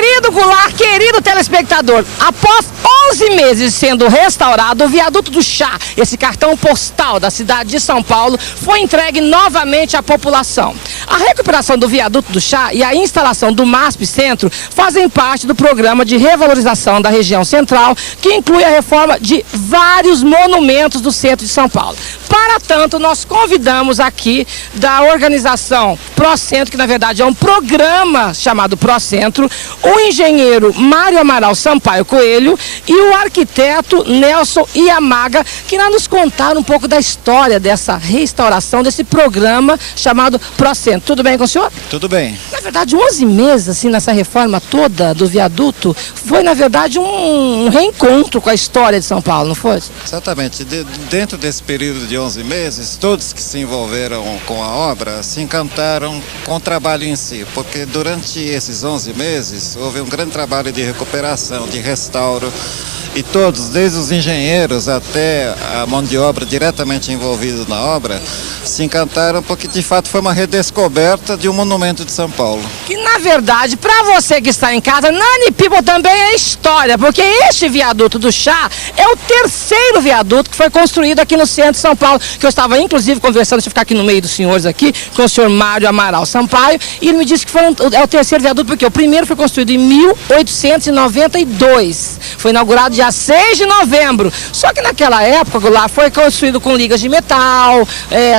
Querido Goulart, querido telespectador, após 11 meses sendo restaurado, o Viaduto do Chá, esse cartão postal da cidade de São Paulo, foi entregue novamente à população. A recuperação do Viaduto do Chá e a instalação do MASP Centro fazem parte do programa de revalorização da região central, que inclui a reforma de vários monumentos do centro de São Paulo. Para tanto, nós convidamos aqui da organização Procentro, que na verdade é um programa chamado Procentro, o engenheiro Mário Amaral Sampaio Coelho e o arquiteto Nelson Yamaga, que irá nos contar um pouco da história dessa restauração, desse programa chamado Procentro. Tudo bem com o senhor? Tudo bem. Na verdade, 11 meses assim, nessa reforma toda do viaduto, foi na verdade um reencontro com a história de São Paulo, não foi? Exatamente. Dentro desse período de 11 meses, todos que se envolveram com a obra se encantaram com o trabalho em si, porque durante esses 11 meses houve um grande trabalho de recuperação, de restauro, e todos, desde os engenheiros até a mão de obra diretamente envolvida na obra, se encantaram porque de fato foi uma redescoberta de um monumento de São Paulo. Que na verdade, para você que está em casa, Nani People também é história, porque este viaduto do Chá é o terceiro viaduto que foi construído aqui no centro de São Paulo, que eu estava inclusive conversando, deixa eu ficar aqui no meio dos senhores aqui, com o senhor Mário Amaral Sampaio, e ele me disse que é o terceiro viaduto, porque o primeiro foi construído em 1892, foi inaugurado dia 6 de novembro, só que naquela época lá foi construído com ligas de metal,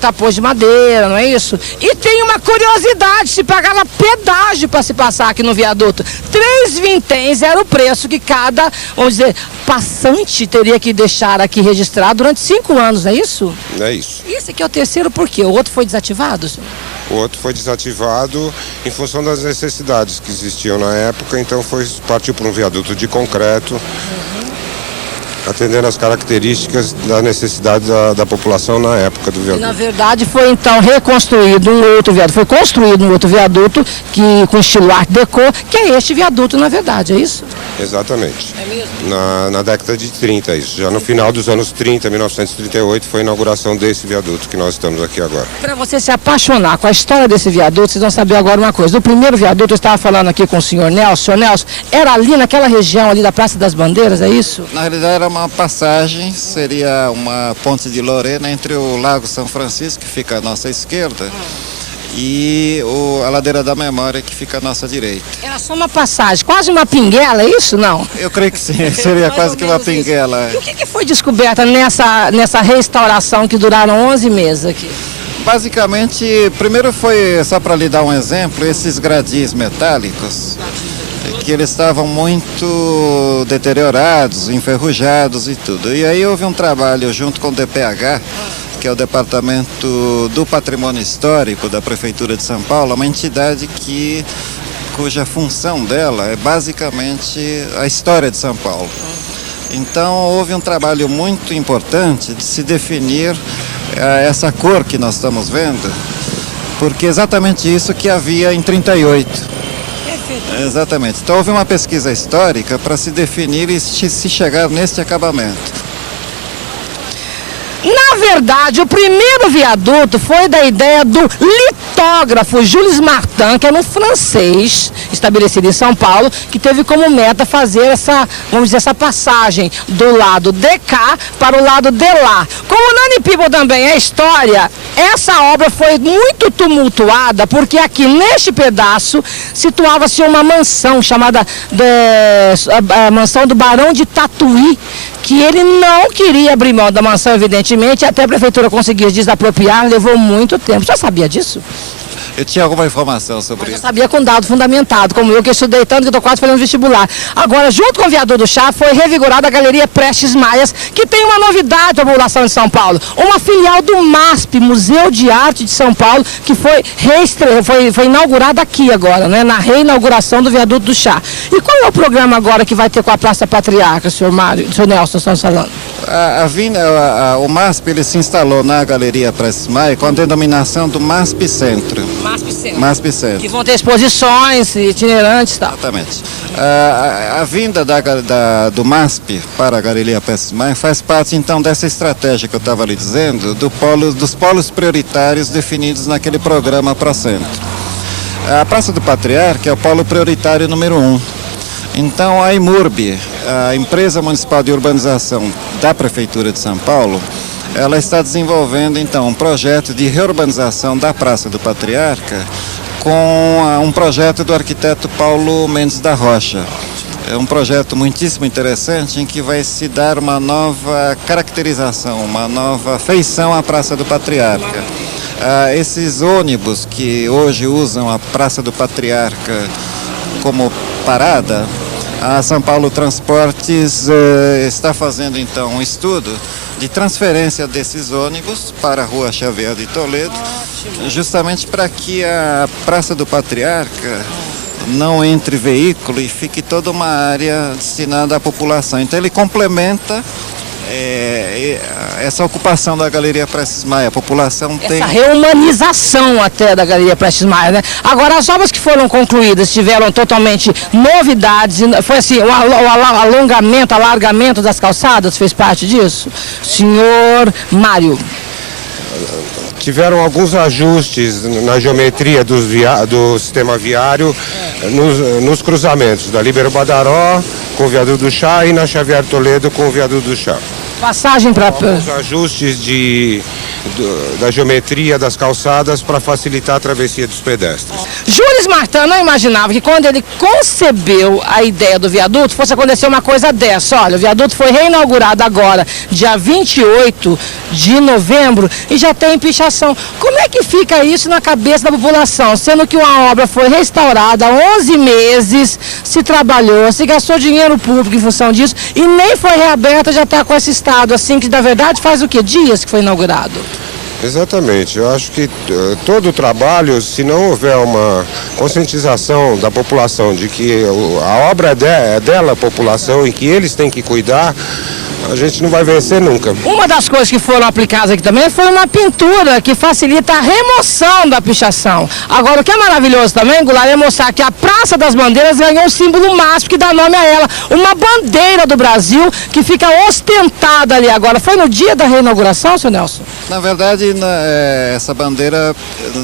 tapões de madeira, não é isso? E tem uma curiosidade, se pagava pedágio para se passar aqui no viaduto. 3 vinténs era o preço que cada, vamos dizer, passante teria que deixar aqui registrado durante 5 anos, é isso? É isso. E esse aqui é o terceiro por quê? O outro foi desativado, senhor? O outro foi desativado em função das necessidades que existiam na época, então partiu para um viaduto de concreto, atendendo às características da necessidade da população na época do viaduto. E, na verdade, foi então reconstruído um outro viaduto, foi construído um outro viaduto com estilo Art Deco, que é este viaduto, na verdade, é isso? Exatamente. É mesmo? Na década de 30, isso. Já no final dos anos 30, 1938, foi a inauguração desse viaduto que nós estamos aqui agora. Para você se apaixonar com a história desse viaduto, vocês vão saber agora uma coisa. Do primeiro viaduto, eu estava falando aqui com o senhor Nelson. Senhor Nelson, era ali naquela região ali da Praça das Bandeiras, é isso? Na realidade era uma passagem, seria uma ponte de Lorena entre o Lago São Francisco, que fica à nossa esquerda, e a Ladeira da Memória, que fica à nossa direita. Era só uma passagem, quase uma pinguela, é isso? Não? Eu creio que sim, seria quase que uma pinguela. E o que foi descoberta nessa restauração que duraram 11 meses aqui? Basicamente, primeiro foi, só para lhe dar um exemplo, esses gradis metálicos, que eles estavam muito deteriorados, enferrujados e tudo. E aí houve um trabalho junto com o DPH, que é o Departamento do Patrimônio Histórico da Prefeitura de São Paulo, uma entidade cuja função dela é basicamente a história de São Paulo. Então houve um trabalho muito importante de se definir essa cor que nós estamos vendo, porque é exatamente isso que havia em 38. Exatamente. Então houve uma pesquisa histórica para se definir e se chegar neste acabamento. Na verdade, o primeiro viaduto foi da ideia do litógrafo Jules Martin, que era um francês estabelecido em São Paulo, que teve como meta fazer essa passagem do lado de cá para o lado de lá. Como Nani People também é história, essa obra foi muito tumultuada, porque aqui neste pedaço situava-se uma mansão chamada a mansão do Barão de Tatuí, que ele não queria abrir mão da mansão, evidentemente, até a prefeitura conseguir desapropriar, levou muito tempo. Já sabia disso? Eu tinha alguma informação sobre isso. Eu sabia com dado fundamentado, como eu que estudei tanto que estou quase fazendo vestibular. Agora, junto com o Viaduto do Chá, foi revigorada a Galeria Prestes Maias, que tem uma novidade para a população de São Paulo. Uma filial do MASP, Museu de Arte de São Paulo, que foi inaugurada aqui agora, né, na reinauguração do Viaduto do Chá. E qual é o programa agora que vai ter com a Praça Patriarca, senhor Mário, senhor Nelson, estamos falando? O MASP ele se instalou na Galeria Prestes Maia com a denominação do MASP Centro. MASP Centro. Que vão ter exposições itinerantes e tal. Exatamente. A vinda do MASP para a Galeria Prestes Maia faz parte então dessa estratégia que eu estava lhe dizendo, dos polos prioritários definidos naquele programa Procentro. A Praça do Patriarca é o polo prioritário número 1. Então a IMURB, a Empresa Municipal de Urbanização da Prefeitura de São Paulo, ela está desenvolvendo então um projeto de reurbanização da Praça do Patriarca com um projeto do arquiteto Paulo Mendes da Rocha. É um projeto muitíssimo interessante em que vai se dar uma nova caracterização, uma nova feição à Praça do Patriarca. Esses ônibus que hoje usam a Praça do Patriarca como parada, a São Paulo Transportes está fazendo então um estudo de transferência desses ônibus para a Rua Xavier de Toledo, justamente para que a Praça do Patriarca não entre veículo e fique toda uma área destinada à população. Então ele complementa essa ocupação da Galeria Prestes Maia. A população tem... Essa reumanização até da Galeria Prestes Maia, né? Agora, as obras que foram concluídas tiveram totalmente novidades, foi assim, o alargamento das calçadas fez parte disso? Senhor Mário. Tiveram alguns ajustes na geometria do sistema viário nos cruzamentos da Líbero Badaró com o Viaduto do Chá e na Xavier Toledo com o Viaduto do Chá. Passagem para... Alguns ajustes da geometria das calçadas para facilitar a travessia dos pedestres. Jules Martin não imaginava que quando ele concebeu a ideia do viaduto fosse acontecer uma coisa dessa. Olha, o viaduto foi reinaugurado agora, dia 28 de novembro, e já tem pichação. Como é que fica isso na cabeça da população? Sendo que uma obra foi restaurada há 11 meses, se trabalhou, se gastou dinheiro público em função disso, e nem foi reaberta, já está com esse estado, assim, que na verdade faz o quê? Dias que foi inaugurado. Exatamente, eu acho que todo o trabalho, se não houver uma conscientização da população de que a obra é dela, a população, e que eles têm que cuidar, a gente não vai vencer nunca. Uma das coisas que foram aplicadas aqui também foi uma pintura que facilita a remoção da pichação. Agora, o que é maravilhoso também, Goulart, é mostrar que a Praça das Bandeiras ganhou um símbolo MASP que dá nome a ela. Uma bandeira do Brasil que fica ostentada ali agora. Foi no dia da reinauguração, senhor Nelson? Na verdade, essa bandeira,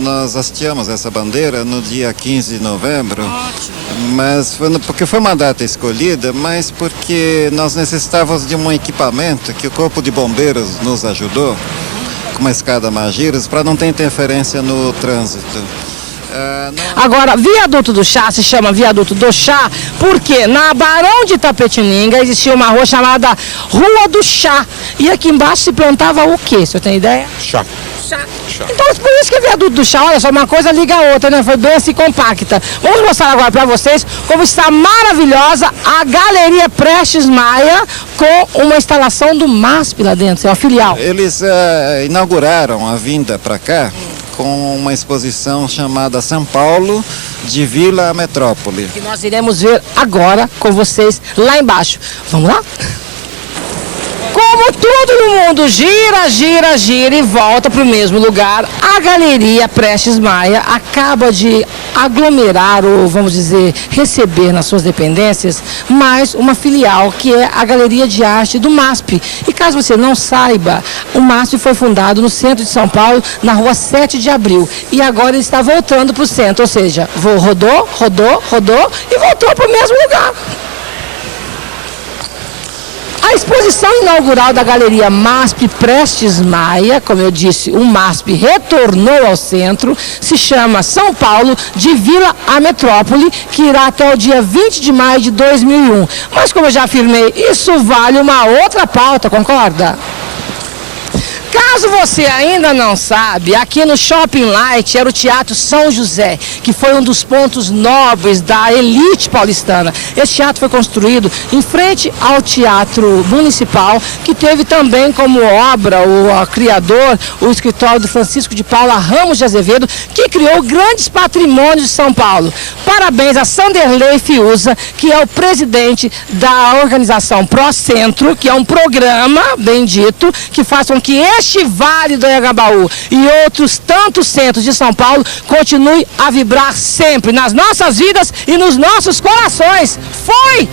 nós hasteamos essa bandeira no dia 15 de novembro. Ótimo. Mas porque foi uma data escolhida, mas porque nós necessitávamos de um equipamento que o Corpo de Bombeiros nos ajudou, com uma escada Magiras, para não ter interferência no trânsito. Agora, Viaduto do Chá se chama Viaduto do Chá porque na Barão de Itapetininga existia uma rua chamada Rua do Chá. E aqui embaixo se plantava o quê? O senhor tem ideia? Chá. Então, por isso que é Viaduto do Chá, olha só, uma coisa liga a outra, né? Foi bem assim compacta. Vamos mostrar agora para vocês como está maravilhosa a Galeria Prestes Maia com uma instalação do MASP lá dentro, é uma filial. Eles inauguraram a vinda para cá com uma exposição chamada São Paulo de Vila Metrópole. Que nós iremos ver agora com vocês lá embaixo. Vamos lá? Como tudo no mundo gira, gira, gira e volta para o mesmo lugar, a Galeria Prestes Maia acaba de aglomerar, ou vamos dizer, receber nas suas dependências, mais uma filial, que é a Galeria de Arte do MASP. E caso você não saiba, o MASP foi fundado no centro de São Paulo, na rua 7 de abril. E agora ele está voltando para o centro, ou seja, rodou e voltou para o mesmo lugar. A exposição inaugural da Galeria MASP Prestes Maia, como eu disse, o MASP retornou ao centro, se chama São Paulo de Vila a Metrópole, que irá até o dia 20 de maio de 2001. Mas como eu já afirmei, isso vale uma outra pauta, concorda? Caso você ainda não sabe, aqui no Shopping Light era o Teatro São José, que foi um dos pontos nobres da elite paulistana. Esse teatro foi construído em frente ao Teatro Municipal, que teve também como obra o criador, o escritório do Francisco de Paula Ramos de Azevedo, que criou grandes patrimônios de São Paulo. Parabéns a Sanderley Fiuza, que é o presidente da organização Pro Centro, que é um programa, bem dito, que faz com que este Vale do Anhangabaú e outros tantos centros de São Paulo continue a vibrar sempre nas nossas vidas e nos nossos corações. Foi!